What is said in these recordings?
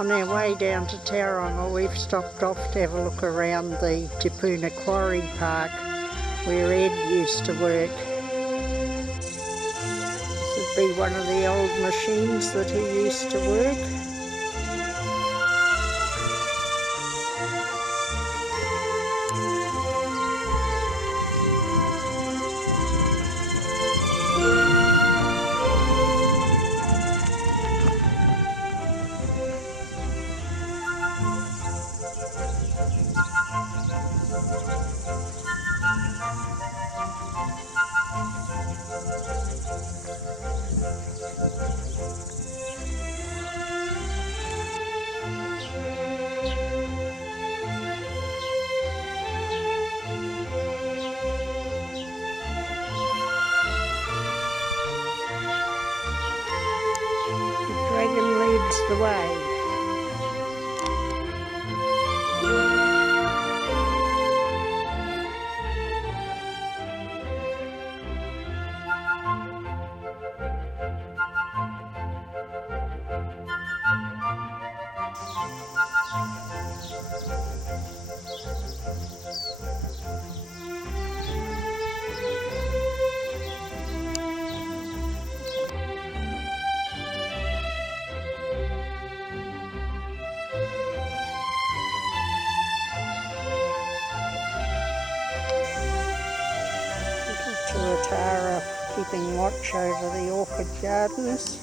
On our way down to Tauranga, we've stopped off to have a look around the Te Puna Quarry Park where Ed used to work. This would be one of the old machines that he used to work. The dragon leads the way. Tara keeping watch over the orchid gardens,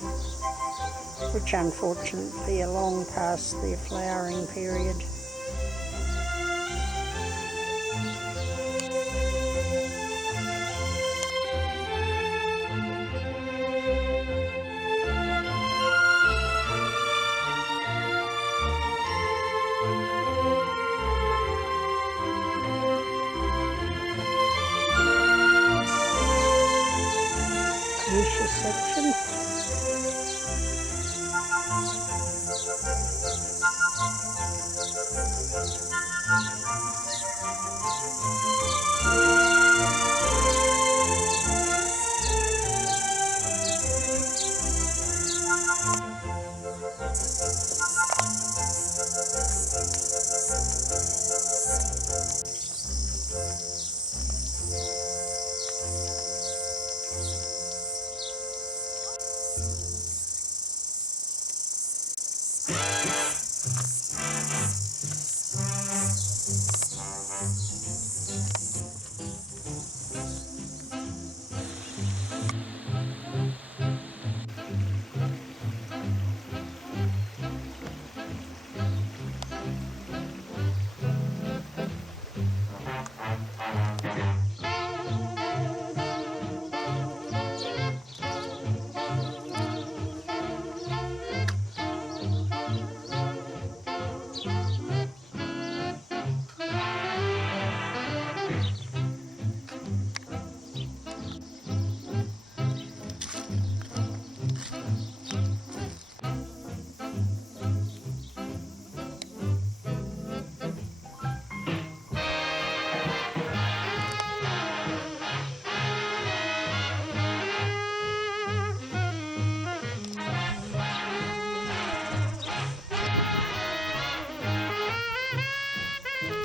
which unfortunately are long past their flowering period. Fuchsia section.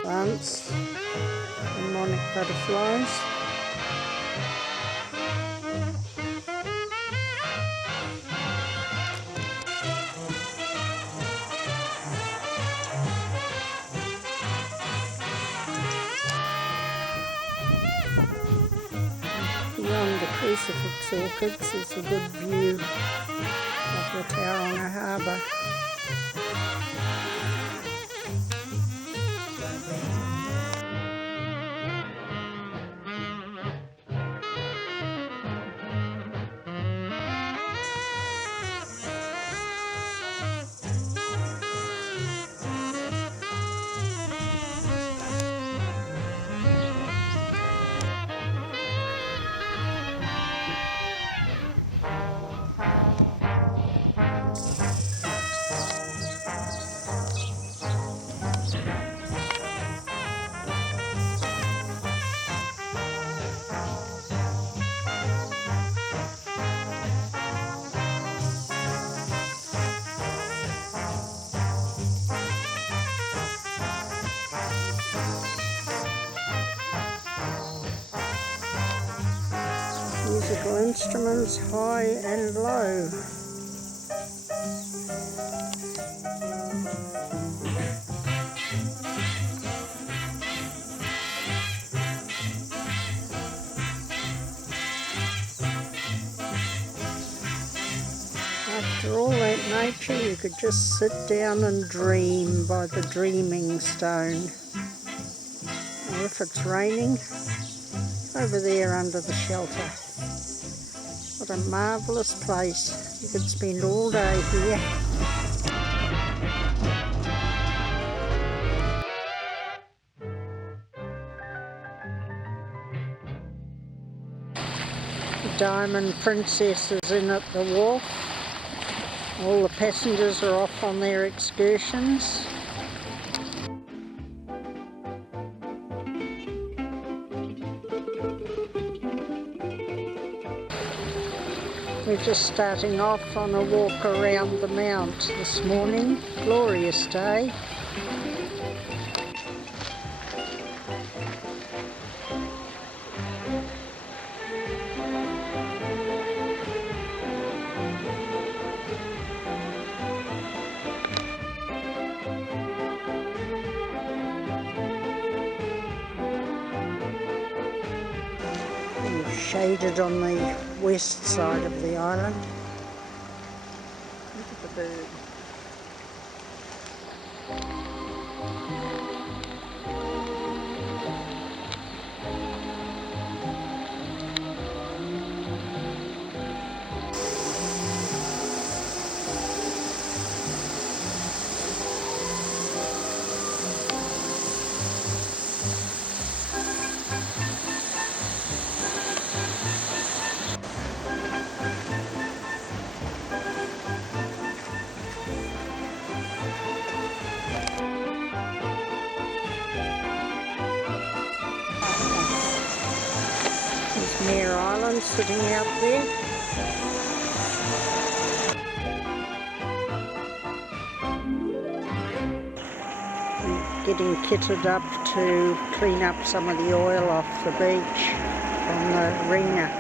Plants and monarch butterflies. Beyond the crucifix orchids is a good view of the Tauranga harbour. musical instruments, high and low. After all that nature, you could just sit down and dream by the dreaming stone. Or if it's raining, over there under the shelter. What a marvellous place. You could spend all day here. The Diamond Princess is in at the wharf. All the passengers are off on their excursions. We're just starting off on a walk around the mount this morning. Glorious day. Shaded on the west side of the island. Look at the bird. Mare Island sitting out there. And getting kitted up to clean up some of the oil off the beach from the arena.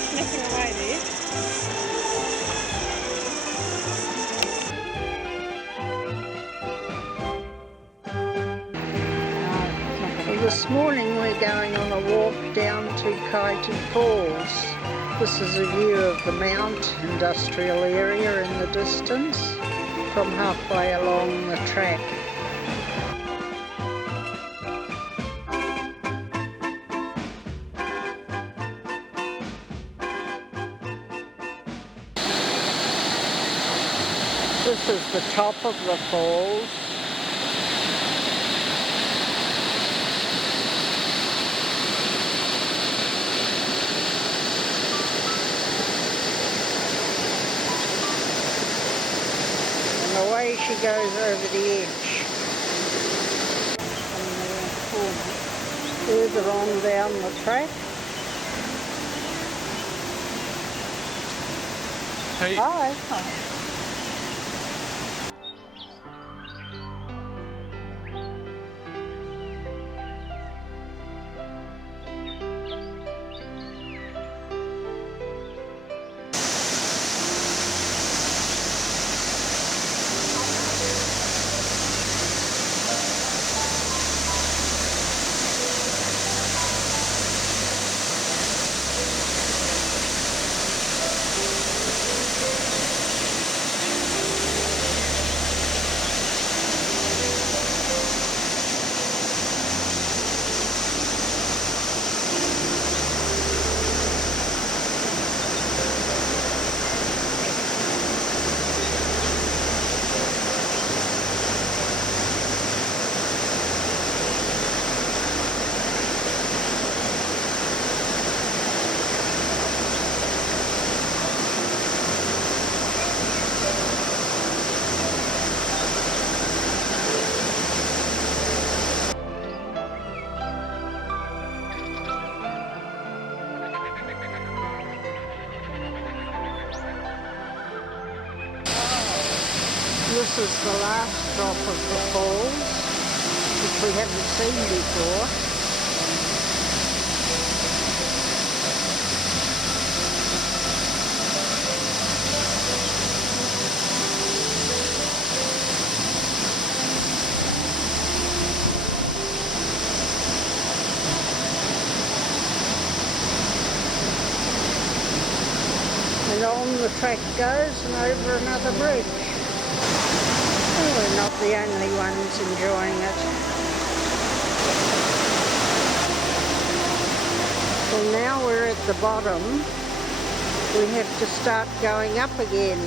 Sniffing away there. Well, this morning we're going on a walk down to Kaiti Falls. This is a view of the Mount industrial area in the distance from halfway along the track. This is the top of the falls. And away she goes over the edge. Further on down the track. Hey. Hi. This is the last drop of the falls, which we haven't seen before. And on the track goes and over another bridge. Oh, we're not the only ones enjoying it. Well, now we're at the bottom. We have to start going up again.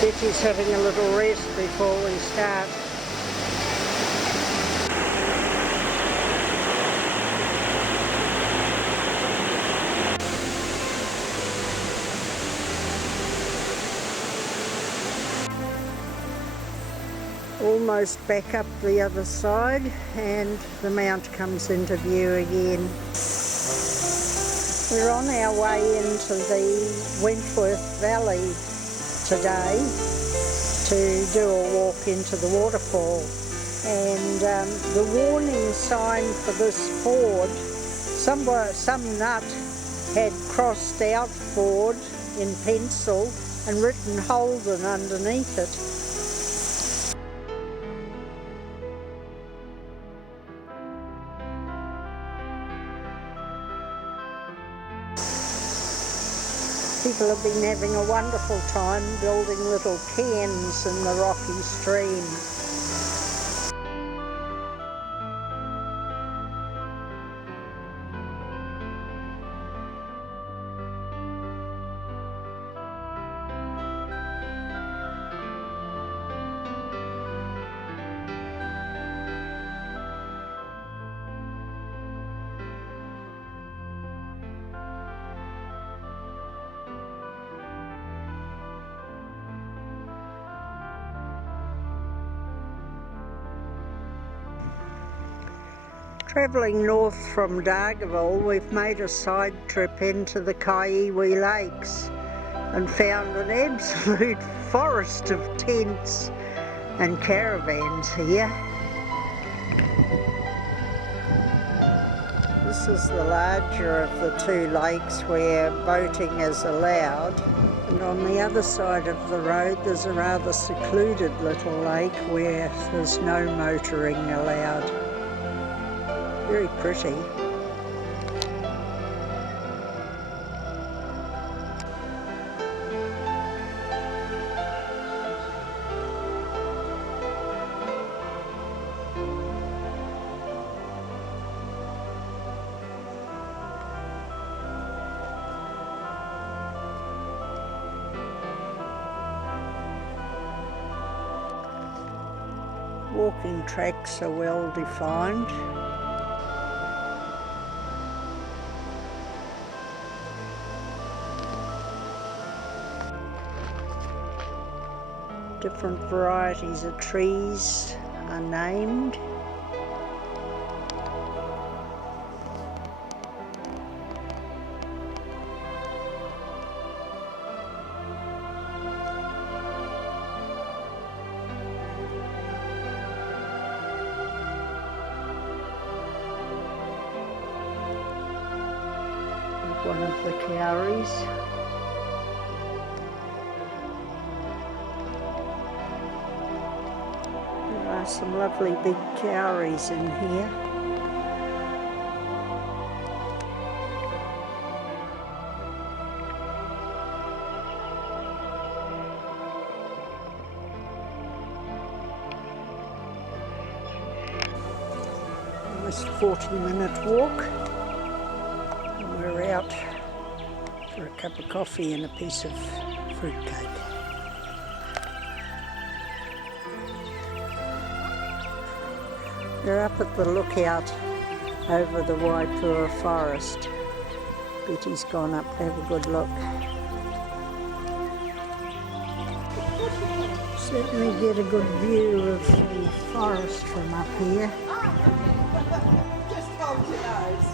Betty's having a little rest before we start. Almost back up the other side and the mount comes into view again. We're on our way into the Wentworth Valley today to do a walk into the waterfall, and the warning sign for this ford, some nut had crossed out ford in pencil and written Holden underneath it. People have been having a wonderful time building little cairns in the rocky stream. Travelling north from Dargaville, we've made a side trip into the Kaiwi Lakes and found an absolute forest of tents and caravans here. This is the larger of the two lakes where boating is allowed, and on the other side of the road there's a rather secluded little lake where there's no motoring allowed. Very pretty. Walking tracks are well defined. Different varieties of trees are named. One of the cowries. There are some lovely big cowries in here. Almost 40-minute walk. We're out for a cup of coffee and a piece of fruitcake. We're up at the lookout over the Waipua forest. Betty's gone up to have a good look. Certainly get a good view of the forest from up here. Just hold your nose.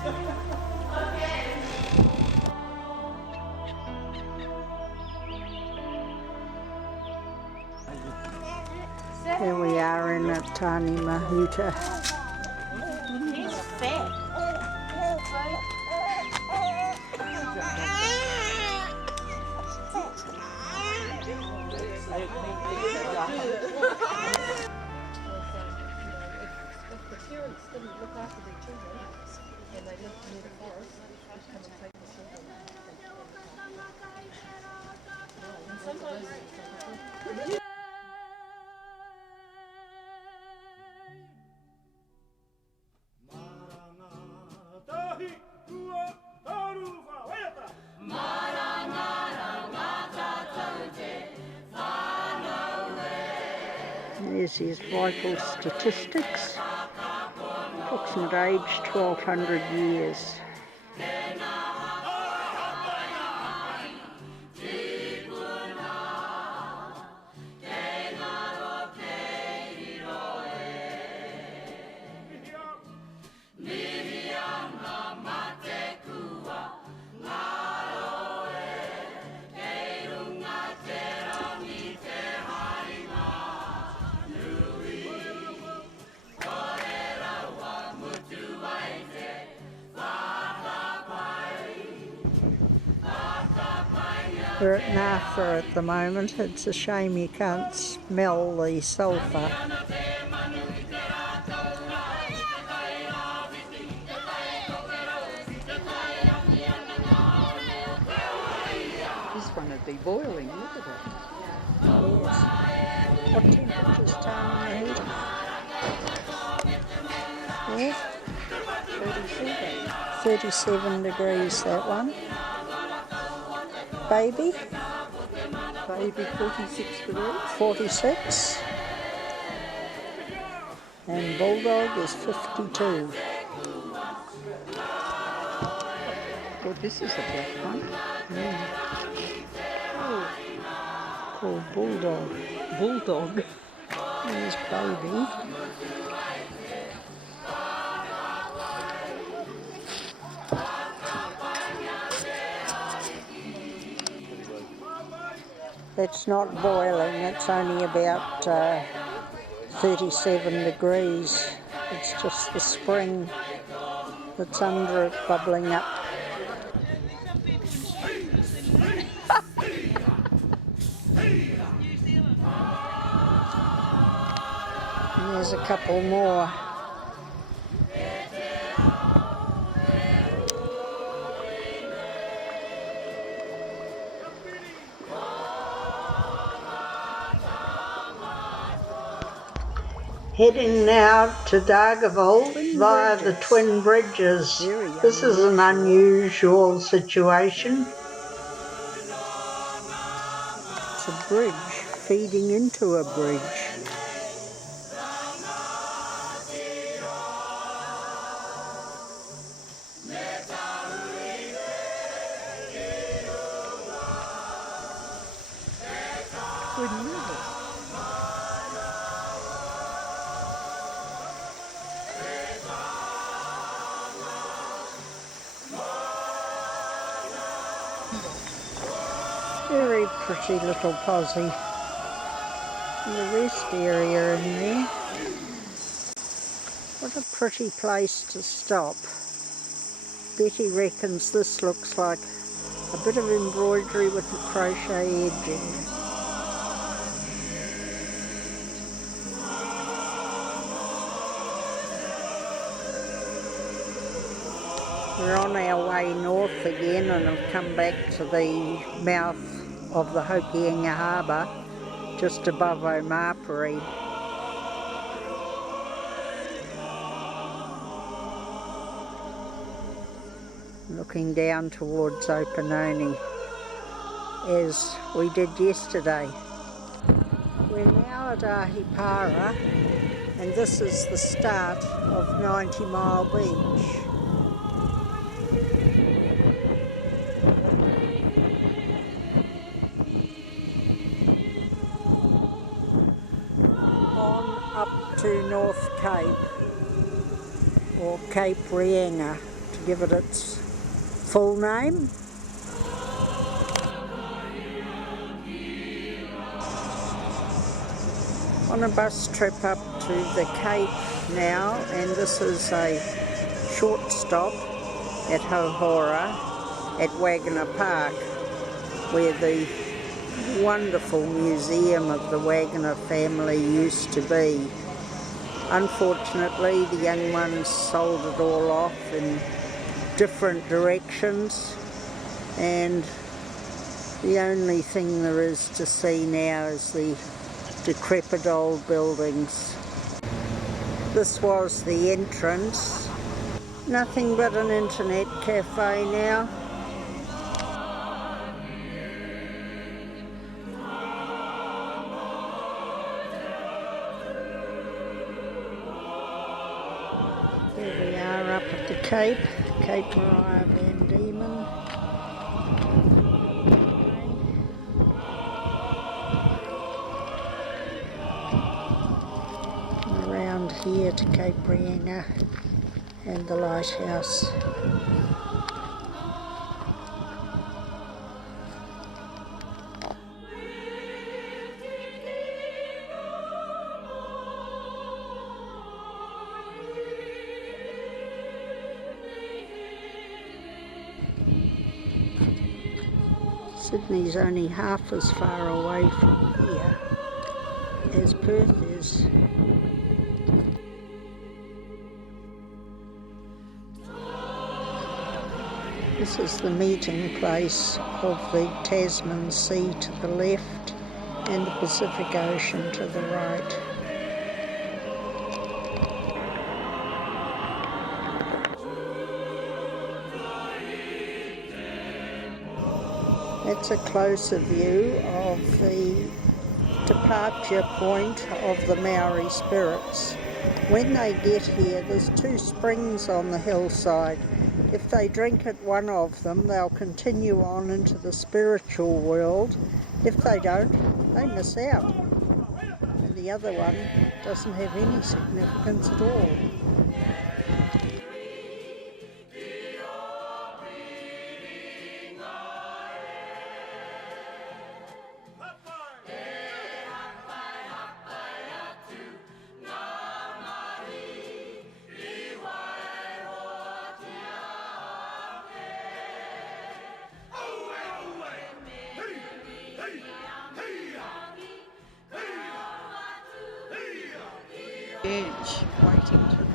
Here we are in a tiny mahuta. He's fat. If the parents didn't look after their children and they lived near the forest, they'd come and take the children. And sometimes There's his vital statistics. Approximate age 1200 years. We're at Nafra at the moment. It's a shame you can't smell the sulphur. This one would be boiling, look at it. Yes. What temperature's Tauranga heat? Yeah? 37 degrees, that one. Baby? Baby 46 degrees. 46. And bulldog is 52. Well, this is a black one. Oh. Called bulldog. Bulldog. There's baby. It's not boiling, it's only about 37 degrees. It's just the spring that's under it bubbling up. And there's a couple more. Heading now to Dargaville via the Twin Bridges. This is an unusual situation. It's a bridge feeding into a bridge. Couldn't move it. Very pretty little posse. And the rest area in there. What a pretty place to stop. Betty reckons this looks like a bit of embroidery with a crochet edging. We're on our way north again and have come back to the mouth of the Hokianga Harbour, just above Omapuri. Looking down towards Opanoni, as we did yesterday. We're now at Ahipara, and this is the start of 90 Mile Beach. On up to North Cape. or Cape Reinga to give it its full name. On a bus trip up to the Cape now, and this is a short stop at Hohora at Wagner Park, where the wonderful museum of the Wagner family used to be. Unfortunately, the young ones sold it all off in different directions, and the only thing there is to see now is the decrepit old buildings. This was the entrance. Nothing but an internet cafe now. Here we are up at the Cape, Cape Maria Van Diemen. Around here to Cape Reinga and the lighthouse. Sydney's only half as far away from here as Perth is. This is the meeting place of the Tasman Sea to the left and the Pacific Ocean to the right. That's a closer view of the departure point of the Maori spirits. When they get here, there's 2 springs on the hillside. If they drink at one of them, they'll continue on into the spiritual world. If they don't, they miss out. And the other one doesn't have any significance at all. Edge, waiting to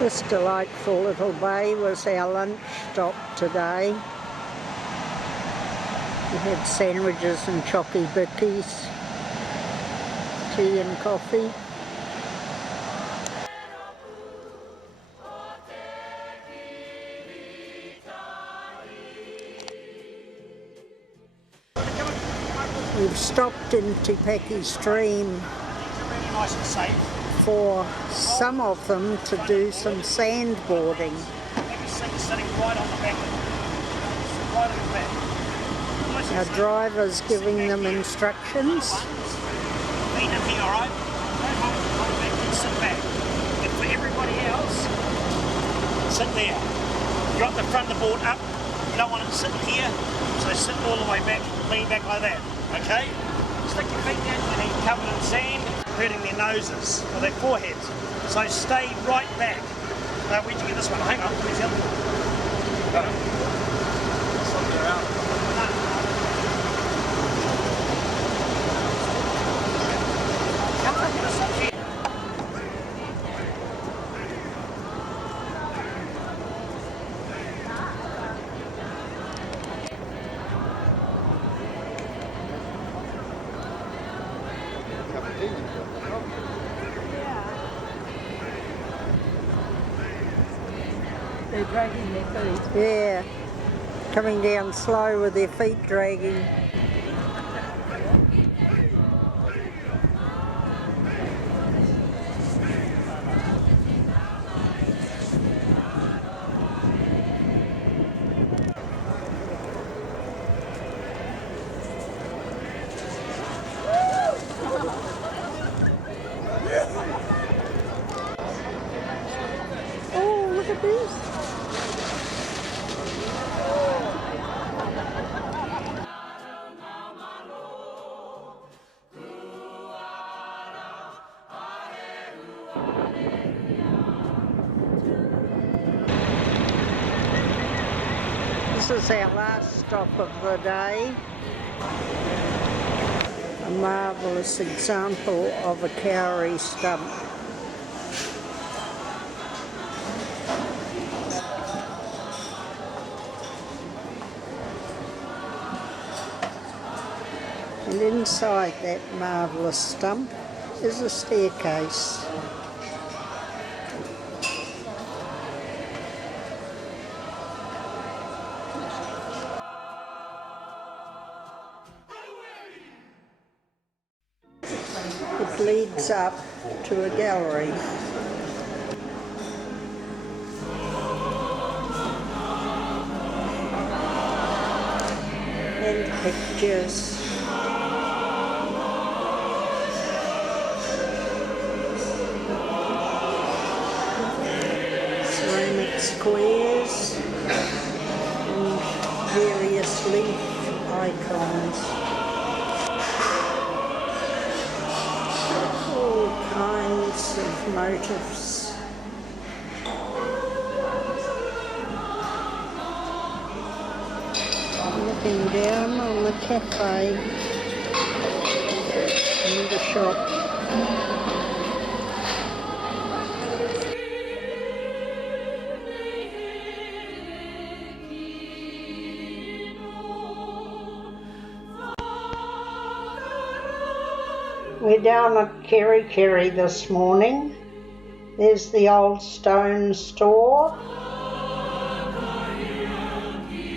This delightful little bay was our lunch stop today. We had sandwiches and chocky bickies, tea and coffee. We've stopped in Te Paki Stream for some of them to do some sandboarding. Our driver's giving them instructions. Lean in here, alright? Sit back. And for everybody else, sit there. You want the front of the board up. You don't want it sitting here, so sit all the way back, lean back like that. Okay? Stick your feet down and then covered in sand, hurting their noses or their foreheads. So stay right back. Now, where'd you get this one? Hang on, where's the other one? Got it. Something around. They're dragging their feet. Yeah, coming down slow with their feet dragging. This is our last stop of the day. A marvellous example of a kauri stump. And inside that marvellous stump is a staircase. It leads up to a gallery. And pictures. Ceramic squares and various leaf icons. All kinds of motifs. Looking down on the cafe and the shop. We're down at Kerry this morning. There's the old stone store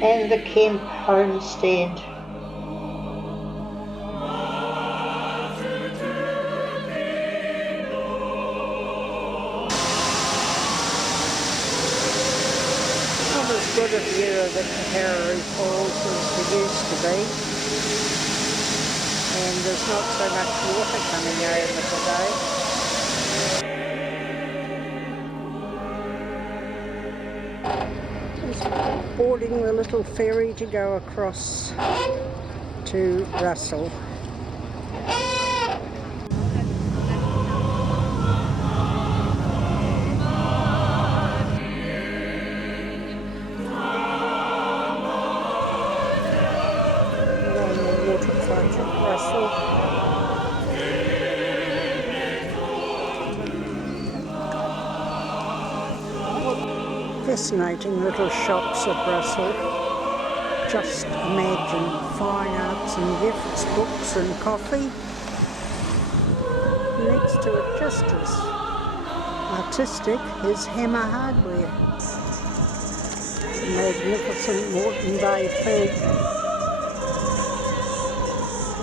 and the Kemp homestead. Not as good a view of the Kaharoo Falls as there used to be. And there's not so much water coming over today. Just boarding the little ferry to go across to Russell. Fascinating little shops at Russell. Just imagine fine arts and gifts, books and coffee. Next to it, just as artistic, is Hammer Hardware. A magnificent Moreton Bay fig.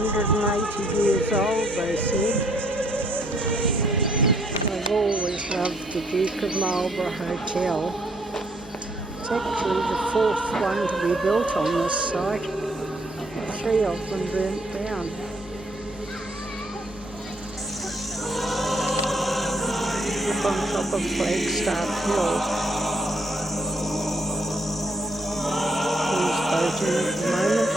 180 years old, they said. I've always loved the Duke of Marlborough Hotel. It's actually the fourth one to be built on this site. 3 of them burnt down. Up on top of Flagstaff Hill. Who's boating at the moment?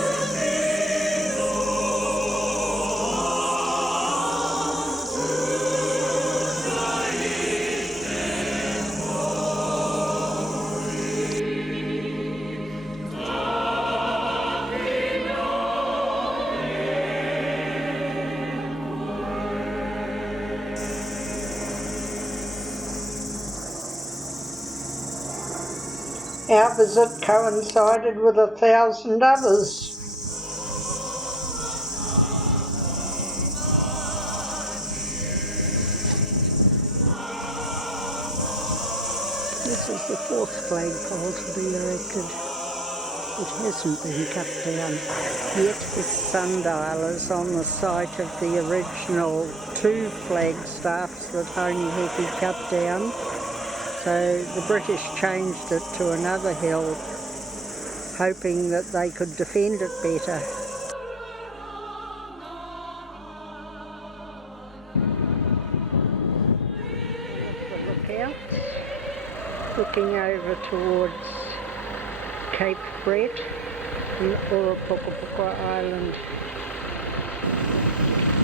Our visit coincided with 1,000 others. This is the 4th flagpole to be erected. It hasn't been cut down yet. This sundial is on the site of the original 2 flagstaffs that Tony Hickey cut down. So the British changed it to another hill, hoping that they could defend it better. The lookout. looking over towards Cape Brett in Urapukapuka Island.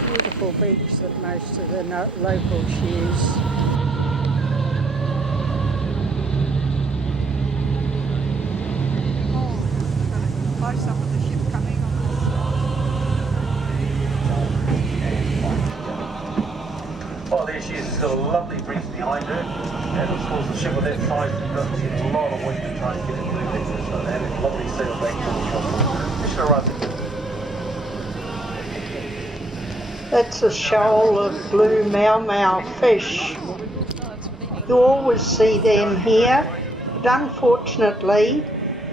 Beautiful beach that most of the locals use. Close up with the ship coming on this Oh, there she is. She's got a lovely breeze behind her. And of course, the ship on that side doesn't get a lot of wind to try and get it moving. So they have a lovely sail back to the shop. They should arrive. That's a shoal of blue mau fish. You always see them here, but unfortunately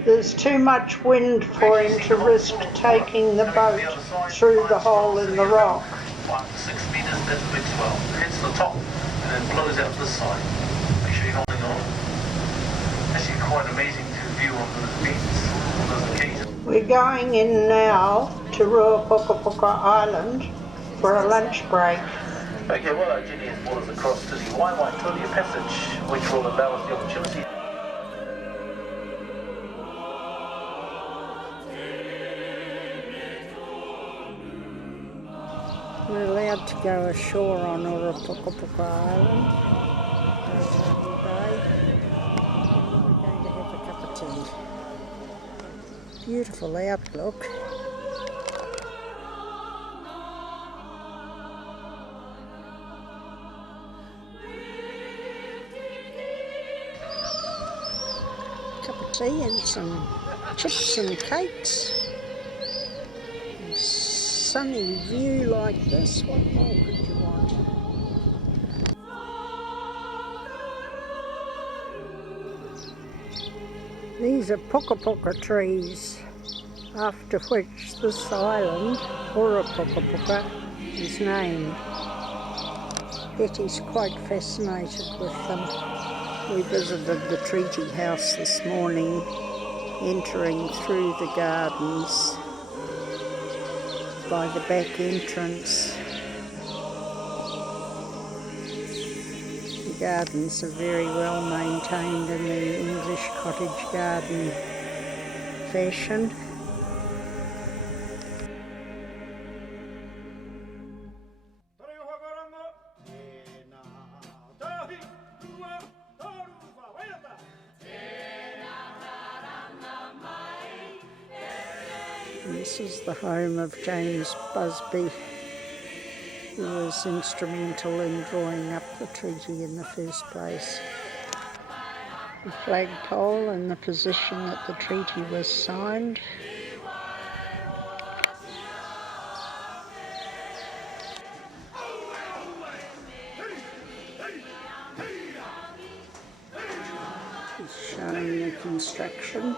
there's too much wind for him to risk taking the boat through the hole in the rock. 5 to 6 meters, that's a big swell. It hits the top and then blows out this side. Make sure you're holding on. Actually quite amazing to view on those beaches, on those occasions. We're going in now to Ruapukapuka Island for a lunch break. Okay, well, our Jenny has brought us across to the Waiwaitoria Passage, which will allow us the opportunity. We're allowed to go ashore on Ruapukapuka Island. We're going to have a cup of tea. Beautiful outlook. Cup of tea and some chips and cakes. A sunny view like this, what more could you want? These are puka trees, after which this island, Urapukapuka, is named. Betty's quite fascinated with them. We visited the treaty house this morning, entering through the gardens by the back entrance. The gardens are very well maintained in the English cottage garden fashion. And this is the home of James Busby, who was instrumental in drawing up the treaty in the first place. The flagpole in the position that the treaty was signed. It's showing the construction.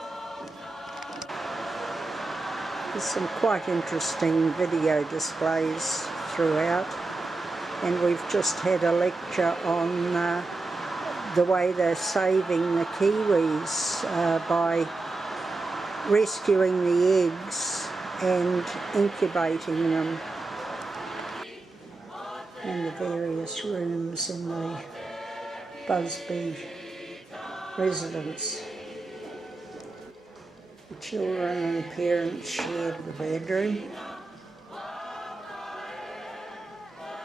There's some quite interesting video displays throughout, and we've just had a lecture on the way they're saving the kiwis by rescuing the eggs and incubating them, and the various rooms in the Busby residence. The children and parents shared the bedroom.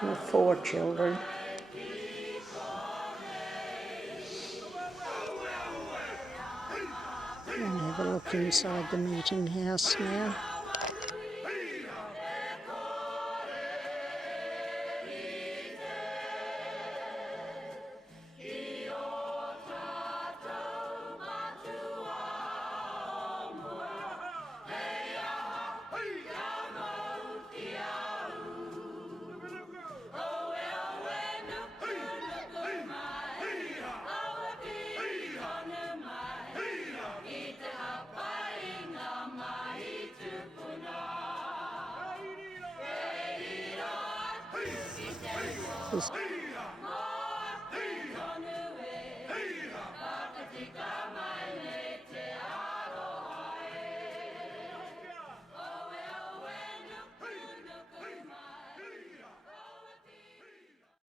There were 4 children. And have a look inside the meeting house now. This